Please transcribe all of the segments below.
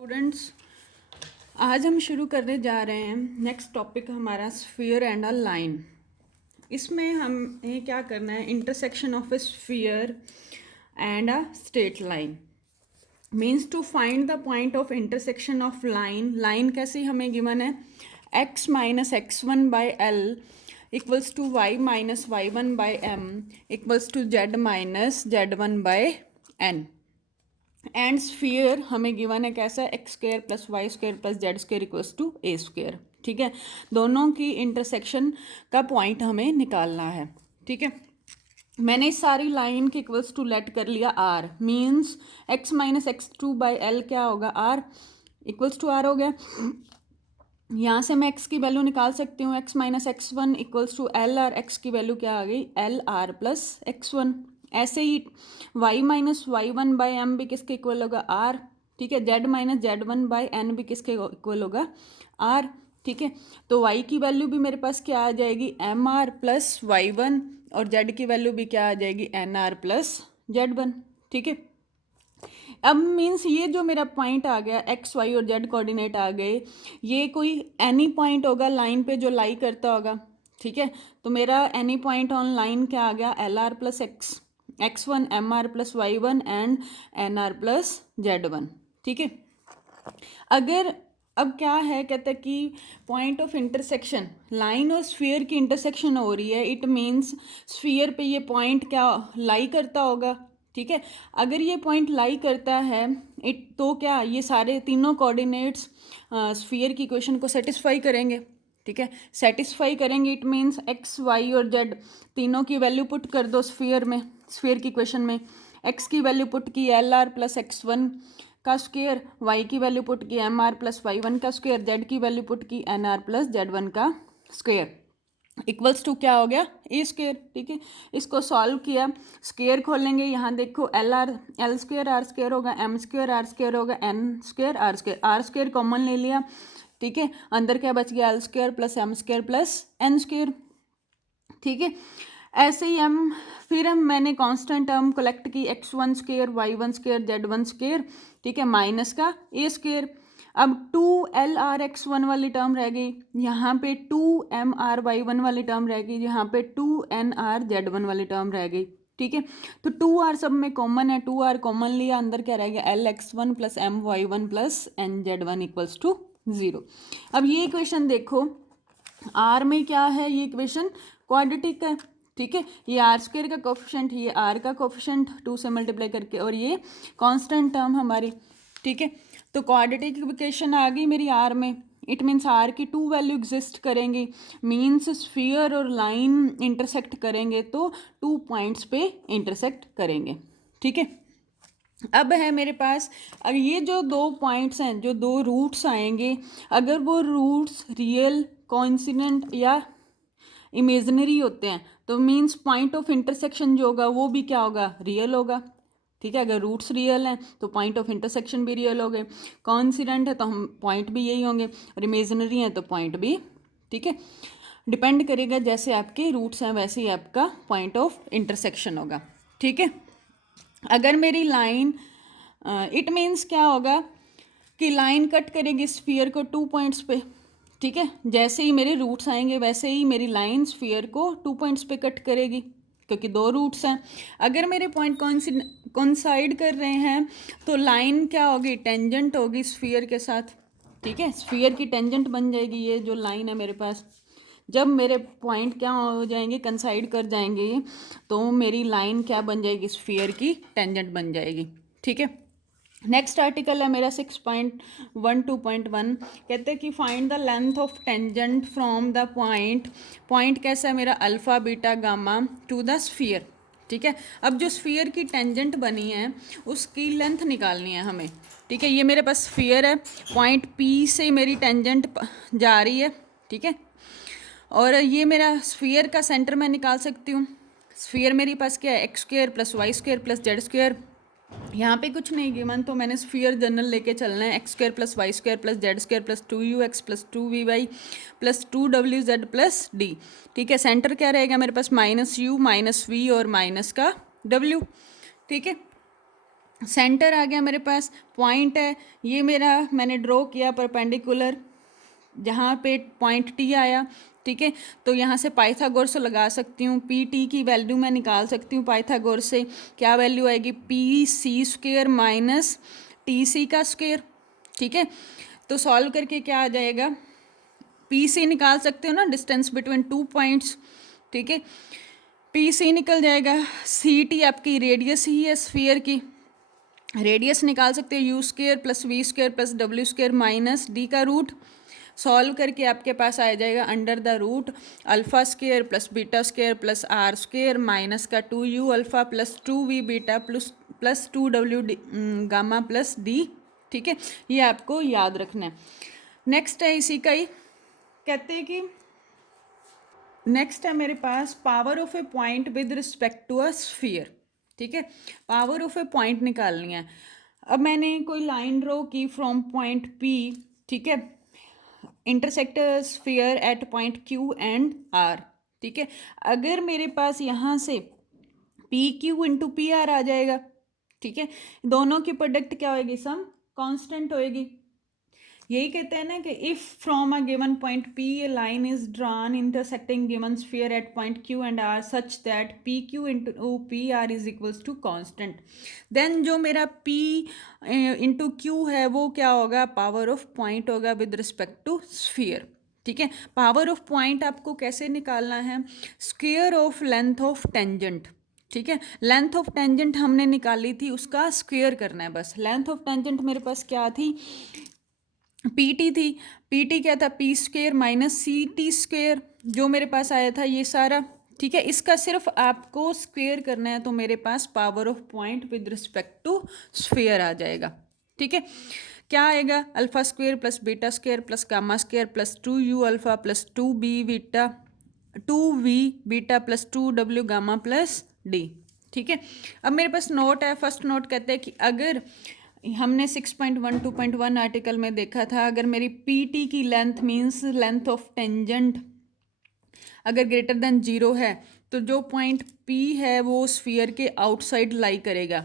Students, आज हम शुरू करने जा रहे हैं नेक्स्ट टॉपिक हमारा स्फीयर एंड अ लाइन। इसमें हमें क्या करना है, intersection of a sphere and a straight line means to find the point of intersection of line. Line कैसी हमें गिवन है, x minus X one by L equals to Y minus Y one by M equals to Z minus Z one by N. And sphere हमें given है कैसा, X square plus Y square plus Z square equals to A square. ठीक है, दोनों की intersection का point हमें निकालना है। ठीक है, मैंने इस सारी लाइन के इक्वल्स टू लेट कर लिया R, means X minus X two by L क्या होगा, आर इक्वल्स टू आर हो गया। यहाँ से मैं x की वैल्यू निकाल सकती हूँ, x minus X one equals to L R, X की वैल्यू क्या आ गई, L R plus X one. ऐसे ही y minus Y one by M भी किसके इक्वल होगा, r। ठीक है, z minus Z one by N भी किसके इक्वल होगा, r। ठीक है, तो y की वैल्यू भी मेरे पास क्या आ जाएगी, M R plus Y one, और z की वैल्यू भी क्या आ जाएगी, N R plus Z one. ठीक है, अब मीन्स ये जो मेरा पॉइंट आ गया, एक्स वाई और जेड कोऑर्डिनेट आ गए, ये कोई एनी पॉइंट होगा लाइन पे जो लाई करता होगा। ठीक है, तो मेरा एनी पॉइंट ऑन लाइन क्या आ गया, L R plus X, X one M R plus Y one and N R plus Z one. ठीक है, अगर अब क्या है, कहते हैं कि पॉइंट ऑफ इंटरसेक्शन लाइन और स्फीयर की इंटरसेक्शन हो रही है, इट मीन्स स्फीयर पे ये पॉइंट क्या लाई करता होगा। ठीक है, अगर ये पॉइंट लाई करता है इट, तो क्या ये सारे तीनों कोऑर्डिनेट्स स्फीयर की इक्वेशन को सेटिस्फाई करेंगे। ठीक है, सेटिस्फाई करेंगे इट मीन्स एक्स वाई और जेड तीनों की वैल्यू पुट कर दो स्फीयर में, स्फीयर की इक्वेशन में। एक्स की वैल्यू पुट की L R plus X one का स्क्वायर, वाई की वैल्यू पुट की M R plus Y one का स्क्वायर, जेड की वैल्यू पुट की N R plus Z one का स्क्वायर इक्वल्स टू क्या हो गया, ए स्क्वायर। ठीक है, इसको सॉल्व किया, स्क्वायर खोलेंगे, यहाँ देखो एल स्क्वायर आर स्क्वायर होगा, एम स्क्वायर आर स्क्वायर होगा, N square R square common ले लिया। ठीक है, अंदर क्या बच गया, L square plus M square plus N square. ठीक है, ऐसे ही फिर मैंने कांस्टेंट टर्म कलेक्ट की, X one square Y one square Z one square. ठीक है, माइनस का ए स्क्वायर। अब two L R X one वाली टर्म रह गई, यहाँ पे two M R Y one वाली टर्म रह गई, यहाँ पे two N R Z one वाली टर्म रह गई। ठीक है, तो टू आर सब में कॉमन है, टू आर कॉमन लिया, अंदर क्या रह गया, L X one plus M Y one plus N Z one equals to zero. अब ये इक्वेशन देखो, आर में क्या है, ये इक्वेशन क्वाड्रेटिक है। ठीक है, ये आर स्क्वायर का कोफिशिएंट, ये आर का कोफिशिएंट टू से मल्टीप्लाई करके, और ये कांस्टेंट टर्म हमारी। ठीक है, तो क्वाड्रेटिक इक्वेशन आ गई मेरी आर में, इट मीन्स आर की टू वैल्यू एग्जिस्ट करेंगी, मीन्स स्फीयर और लाइन इंटरसेक्ट करेंगे तो टू पॉइंट्स पे इंटरसेक्ट करेंगे। ठीक है, अब है मेरे पास, अगर ये जो दो पॉइंट्स हैं, जो दो रूट्स आएंगे, अगर वो रूट्स रियल कोइंसिडेंट या इमेजनरी होते हैं तो मीन्स पॉइंट ऑफ इंटरसेक्शन जो होगा वो भी क्या होगा, रियल होगा। ठीक है, अगर रूट्स रियल हैं तो पॉइंट ऑफ इंटरसेक्शन भी रियल हो गए, कॉन्सिडेंट है तो हम पॉइंट भी यही होंगे, और इमेजनरी है तो पॉइंट भी। ठीक है, डिपेंड करेगा जैसे आपके रूट्स हैं वैसे ही आपका पॉइंट ऑफ इंटरसेक्शन होगा। ठीक है, अगर मेरी लाइन इट मीन्स क्या होगा कि लाइन कट करेगी स्फीयर को टू पॉइंट्स पे। ठीक है, जैसे ही मेरे रूट्स आएंगे वैसे ही मेरी लाइन स्फीयर को टू पॉइंट्स पे कट करेगी, क्योंकि दो रूट्स हैं। अगर मेरे पॉइंट कॉन्साइड कर रहे हैं तो लाइन क्या होगी, टेंजेंट होगी स्फीयर के साथ। ठीक है, स्फीयर की टेंजेंट बन जाएगी ये जो लाइन है मेरे पास। जब मेरे पॉइंट क्या हो जाएंगे, कंसाइड कर जाएंगे, तो मेरी लाइन क्या बन जाएगी, स्फीयर की टेंजेंट बन जाएगी। ठीक है, नेक्स्ट आर्टिकल है मेरा 6.12.1, कहते हैं कि find the length of tangent from the point, point कैसा है मेरा, alpha beta gamma two the sphere. ठीक है, अब जो स्फीयर की टेंजेंट बनी है उसकी लेंथ निकालनी है हमें। ठीक है, ये मेरे पास स्फीयर है, पॉइंट पी से मेरी टेंजेंट जा रही है। ठीक है, और ये मेरा स्फीयर का सेंटर मैं निकाल सकती हूँ। स्फीयर मेरे पास क्या है, X square plus Y square plus Z square, यहाँ पे कुछ नहीं गिवन तो मैंने स्फीयर जनरल लेके चलना है, X square plus Y square plus Z square plus two U X plus two V Y plus two W Z plus D. ठीक है, सेंटर क्या रहेगा मेरे पास, माइनस यू माइनस वी और माइनस का डब्ल्यू। ठीक है, सेंटर आ गया मेरे पास, पॉइंट है ये मेरा, मैंने ड्रॉ किया परपेंडिकुलर जहाँ पे पॉइंट टी आया, ठीक है। तो यहाँ से पाइथागोरस से लगा सकती हूँ, पी टी की वैल्यू मैं निकाल सकती हूँ पाइथागोरस से। क्या वैल्यू आएगी, P C square minus T C का स्क्वेयर, ठीक है। तो सॉल्व करके क्या आ जाएगा, पी सी निकाल सकते हो ना, डिस्टेंस बिटवीन टू पॉइंट्स, ठीक है। पी सी निकल जाएगा, सी टी आपकी रेडियस ही है स्फीयर की, रेडियस निकाल सकते हो U square plus V square plus W square minus D का रूट। सॉल्व करके आपके पास आ जाएगा under the root alpha square plus beta square plus R square minus का 2u alpha plus 2v beta plus 2w gamma plus D, ठीक है। ये आपको याद रखना है। नेक्स्ट है इसी का ही, कहते हैं कि नेक्स्ट है मेरे पास power of a point with respect to a sphere, ठीक है। पावर ऑफ ए पॉइंट निकालनी है। अब मैंने कोई लाइन ड्रॉ की फ्रॉम पॉइंट पी, ठीक है, intersect sphere at point Q and R, ठीक है। अगर मेरे पास यहाँ से P Q into P R आ जाएगा, ठीक है, दोनों की प्रोडक्ट क्या होएगी, सम कांस्टेंट होएगी। यही कहते हैं ना कि if from a given point P a line is drawn intersecting given sphere at point Q and R such that P Q into P R is equals to constant, then जो मेरा P into Q है वो क्या होगा, power of point होगा with respect to sphere, ठीक है। Power of point आपको कैसे निकालना है, square of length of tangent, ठीक है। लेंथ ऑफ टेंजेंट हमने निकाली थी, उसका स्क्वायर करना है बस। लेंथ ऑफ टेंजेंट मेरे पास क्या थी, पी टी थी, पी टी क्या था, P square minus C T square, जो मेरे पास आया था ये सारा, ठीक है। इसका सिर्फ आपको स्क्वेयर करना है, तो मेरे पास power of point with respect to sphere आ जाएगा, ठीक है। क्या आएगा, alpha square plus beta square plus gamma square plus 2u alpha plus 2b beta 2v beta plus 2w gamma plus D, ठीक है। अब मेरे पास नोट है, फर्स्ट नोट कहते हैं कि अगर हमने 6.1 आर्टिकल में देखा था, अगर मेरी पी टी की length means length of tangent अगर ग्रेटर देन 0 है, तो जो पॉइंट पी है वो स्फीयर के आउटसाइड लाई करेगा।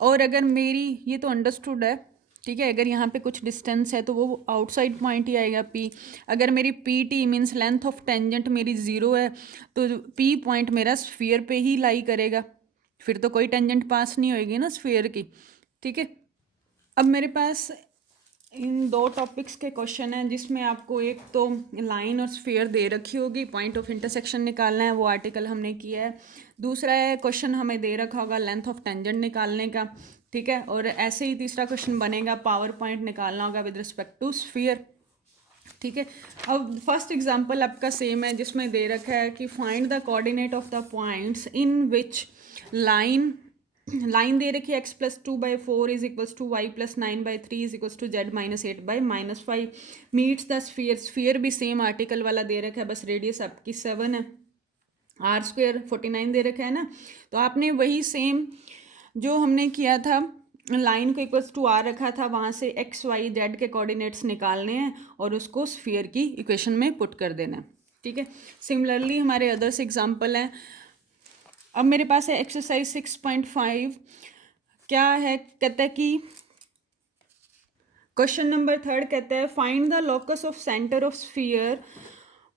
और अगर मेरी, ये तो अंडरस्टूड है, ठीक है, अगर यहाँ पे कुछ डिस्टेंस है तो वो आउटसाइड पॉइंट ही आएगा पी। अगर मेरी P T means length of tangent मेरी 0 है, तो पी पॉइंट मेरा स्फीयर पे ही लाई करेगा, फिर तो कोई टेंजेंट पास नहीं होएगी ना स्फीयर की, ठीक है। अब मेरे पास इन दो टॉपिक्स के क्वेश्चन हैं, जिसमें आपको एक तो लाइन और स्फीयर दे रखी होगी, पॉइंट ऑफ इंटरसेक्शन निकालना है, वो आर्टिकल हमने किया है। दूसरा है क्वेश्चन हमें दे रखा होगा लेंथ ऑफ टेंजेंट निकालने का, ठीक है। और ऐसे ही तीसरा क्वेश्चन बनेगा पावर पॉइंट निकालना होगा विद रिस्पेक्ट टू स्फीयर, ठीक है। अब फर्स्ट एग्जांपल आपका सेम है, जिसमें दे रखा है कि find the coordinate of the points in which line दे रखी है x+2/4 is equals to y+9/3 is equals to z-8/-5 meets the sphere. Sphere भी सेम आर्टिकल वाला दे रखा है, बस रेडियस आपकी 7 है, आर स्क्वेयर 49 दे रखा है ना। तो आपने वही सेम जो हमने किया था, लाइन को इक्वल्स टू आर रखा था, वहाँ से एक्स वाई जेड के कोऑर्डिनेट्स निकालने हैं और उसको स्फीयर की इक्वेशन में पुट कर देना है, ठीक है। सिमिलरली हमारे अदर्स एग्जाम्पल हैं। अब मेरे पास है एक्सरसाइज 6.5, क्या है, कहता है कि क्वेश्चन नंबर 3 कहता है find the locus of centre of sphere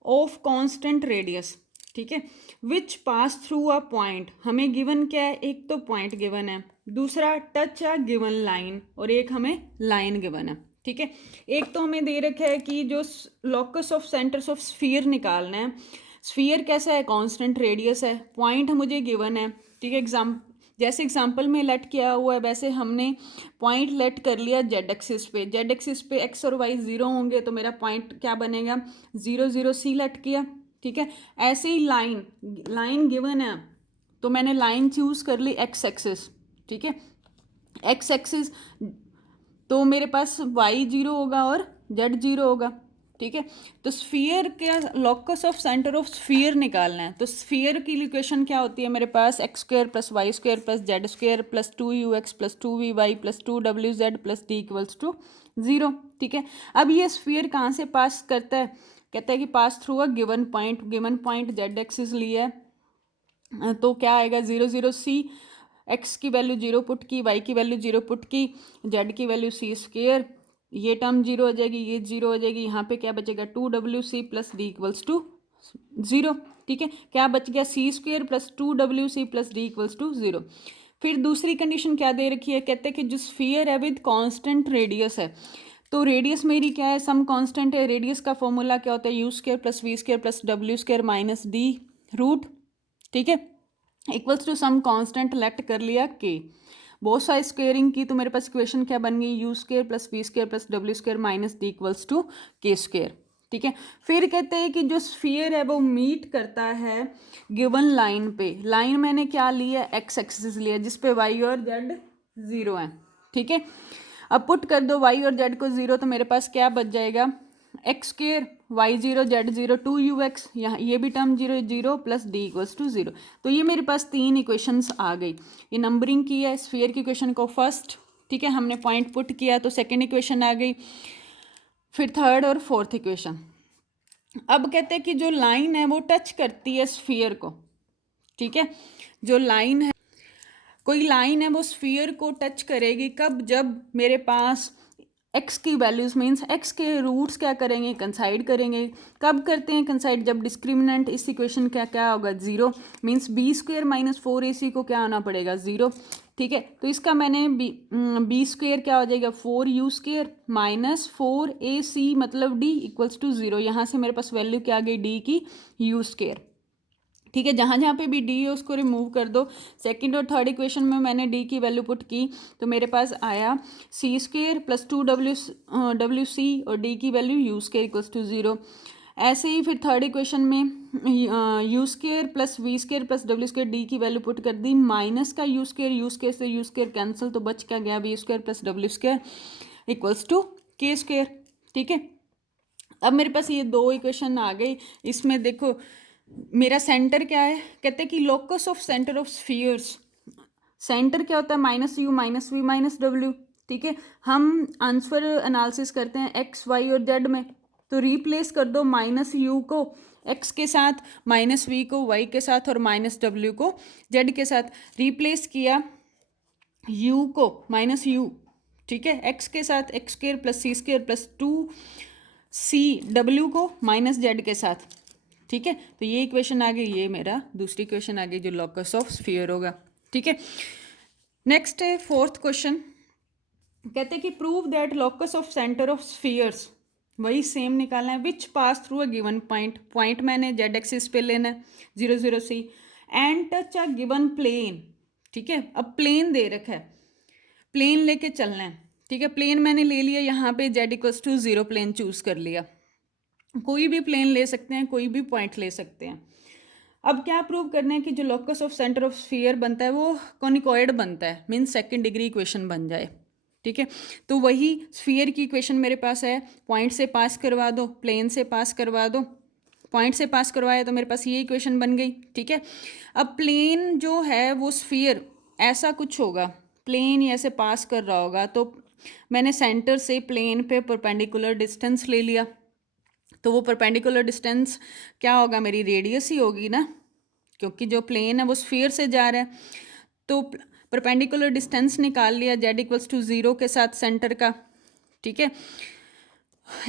of constant radius, ठीक है, which pass through a point. हमें गिवन क्या है, एक तो पॉइंट गिवन है, दूसरा टच अ गिवन लाइन, और एक हमें लाइन गिवन है, ठीक है। एक तो हमें दे रखा है कि जो locus of centres of sphere निकालना है। स्फीयर कैसा है, कांस्टेंट रेडियस है, पॉइंट मुझे गिवन है, ठीक है। जैसे एग्जाम्पल में लेट किया हुआ है, वैसे हमने पॉइंट लेट कर लिया जेड एक्सिस पे। जेड एक्सिस पे एक्स और वाई 0 होंगे, तो मेरा पॉइंट क्या बनेगा, 0 0 सी लेट किया, ठीक है। ऐसे ही लाइन गिवन है, तो मैंने लाइन चूज कर ली एक्स एक्सिस, ठीक है। एक्स एक्सिस तो मेरे पास वाई 0 होगा और जेड 0 होगा, ठीक है। तो स्फीयर के locus of centre of sphere निकालना है, तो स्फीयर की इक्वेशन क्या होती है मेरे पास, X square plus Y square plus Z square plus 2ux plus 2vy plus 2wz plus D equals to 0, ठीक है। अब ये स्फीयर कहाँ से पास करता है, कहता है कि पास through a given point, given point Z axis लिया है, तो क्या आएगा 0 0 सी एक्स की वैल्यू 0 पुट की, वाई की वैल्यू 0 पुट की, जेड की वैल्यू सी स्क्वेयर, ये टर्म 0 हो जाएगी, ये 0 हो जाएगी, यहाँ पे क्या बचेगा 2WC plus D equals to 0। ठीक है, क्या बच गया C square plus 2WC plus D equals to 0। फिर दूसरी कंडीशन क्या दे रखी है, कहते हैं कि जो स्फीयर है विद कांस्टेंट रेडियस है, तो रेडियस मेरी क्या है, सम कांस्टेंट है, रेडियस का फॉर्मूला क्या होता है, U square plus V square plus W square minus D root, ठीक है, equals to some constant let कर लिया के, बहुत सारी स्क्वेयरिंग की, तो मेरे पास इक्वेशन क्या बन गई, U square plus V square plus W square minus D equals to K square. ठीक है, फिर कहते हैं कि जो स्फीयर है वो मीट करता है गिवन लाइन पे, लाइन मैंने क्या लिया, एक्स एक्सिस लिया जिसपे वाई और जेड 0 है। ठीक है, अब पुट कर दो वाई और जेड को 0, तो मेरे पास क्या बच जाएगा, x square Y 0 Z 0 2ux, यहाँ ये भी term 0 0 plus D equals to 0। तो ये मेरे पास 3 इक्वेशंस आ गई, ये नंबरिंग की है स्फीयर की इक्वेशन को फर्स्ट, ठीक है, हमने पॉइंट पुट किया तो सेकेंड इक्वेशन आ गई, फिर थर्ड और फोर्थ इक्वेशन। अब कहते हैं कि जो लाइन है वो टच करती है स्फीयर को, ठीक है, जो लाइन है, कोई लाइन है वो स्फीयर को टच करेगी कब, जब मेरे पास एक्स की वैल्यूज मीन्स एक्स के रूट्स क्या करेंगे, कंसाइड करेंगे। कब करते हैं कंसाइड, जब डिस्क्रिमिनेंट इस इक्वेशन का क्या होगा 0, means B square minus 4ac को क्या आना पड़ेगा 0। ठीक है, तो इसका मैंने बी स्क्वेयर क्या हो जाएगा 4u स्क्वेयर माइनस 4ac मतलब d इक्वल्स टू 0, यहाँ से मेरे पास वैल्यू क्या आ गई d की u स्क्वेयर। ठीक है, जहाँ जहाँ पे भी डी है उसको रिमूव कर दो। सेकंड और थर्ड इक्वेशन में मैंने डी की वैल्यू पुट की तो मेरे पास आया सी स्क्वेयर प्लस 2WC और डी की value U square equals to 0। ऐसे ही फिर थर्ड इक्वेशन में U square plus V square plus W square D की वैल्यू पुट कर दी, माइनस का यू स्क्वेयर से यू स्क्वेयर कैंसिल, तो बच क्या गया V square plus W square equals to K square. ठीक है, अब मेरे पास ये 2 इक्वेशन आ गई। इसमें देखो मेरा सेंटर क्या है, कहते हैं कि locus of centre of spheres, centre क्या होता है minus U minus V minus W. ठीक है, हम आंसर एनालिसिस करते हैं एक्स वाई और जेड में, तो रिप्लेस कर दो माइनस यू को एक्स के साथ, माइनस वी को वाई के साथ और माइनस डब्ल्यू को जेड के साथ। रिप्लेस किया यू को माइनस यू, ठीक है, एक्स के साथ एक्स स्क्वेयर प्लस सी स्क्वेयर प्लस 2CW को माइनस जेड के साथ। ठीक है, तो ये इक्वेशन आ गई, ये मेरा दूसरी इक्वेशन आ गई जो लोकस ऑफ स्फीयर होगा। ठीक है, नेक्स्ट है फोर्थ क्वेश्चन, कहते हैं कि prove that locus of centre of spheres, वही सेम निकालना है, which pass through a given point, point मैंने जेड एक्सिस पे लेना है 0 0 C and touch a given plane. ठीक है, अब प्लेन दे रखा है, प्लेन लेके चलना है। ठीक है, प्लेन मैंने ले लिया, यहाँ पे Z equals to 0 plane choose कर लिया, कोई भी प्लेन ले सकते हैं, कोई भी पॉइंट ले सकते हैं। अब क्या प्रूव करना है कि जो locus of centre of sphere बनता है वो कॉनिकॉइड बनता है, मीन्स सेकंड डिग्री इक्वेशन बन जाए। ठीक है, तो वही स्फीयर की इक्वेशन मेरे पास है, पॉइंट से पास करवा दो, प्लेन से पास करवा दो, पॉइंट से पास करवाया तो मेरे पास ये इक्वेशन बन गई। ठीक है, अब प्लेन जो है वो स्फीयर ऐसा कुछ होगा, प्लेन ऐसे पास कर रहा होगा, तो मैंने सेंटर से प्लेन पे परपेंडिकुलर डिस्टेंस ले लिया, तो वो परपेंडिकुलर डिस्टेंस क्या होगा, मेरी रेडियस ही होगी ना, क्योंकि जो प्लेन है वो स्फीयर से जा रहा है। तो परपेंडिकुलर डिस्टेंस निकाल लिया जेड इक्वल्स टू 0 के साथ सेंटर का। ठीक है,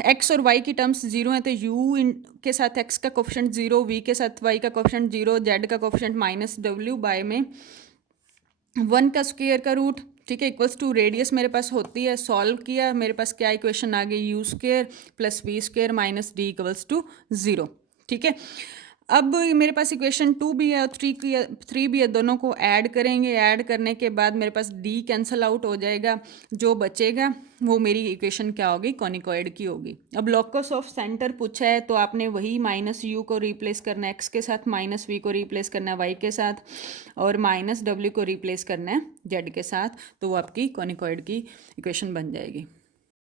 एक्स और वाई की टर्म्स 0 है, तो यू के साथ एक्स का कोफिशिएंट 0, वी के साथ वाई का कोफिशिएंट 0, जेड का कोफिशिएंट माइनस डब्ल्यू बाय में 1 का स्क्वायर का रूट। ठीक है, इक्वल्स टू रेडियस मेरे पास होती है, सॉल्व किया, मेरे पास क्या इक्वेशन आ गई, U square plus V square minus D equals to 0। ठीक है, अब मेरे पास इक्वेशन 2 भी है और 3 भी है, दोनों को ऐड करेंगे, ऐड करने के बाद मेरे पास डी कैंसिल आउट हो जाएगा, जो बचेगा वो मेरी इक्वेशन क्या होगी, कॉनिकॉइड की होगी। अब लोकस ऑफ सेंटर पूछा है तो आपने वही माइनस यू को रिप्लेस करना है एक्स के साथ, माइनस वी को रिप्लेस करना है वाई के साथ और माइनस डब्ल्यू को रिप्लेस करना है जेड के साथ, तो वो आपकी कॉनिकॉइड की इक्वेशन बन जाएगी।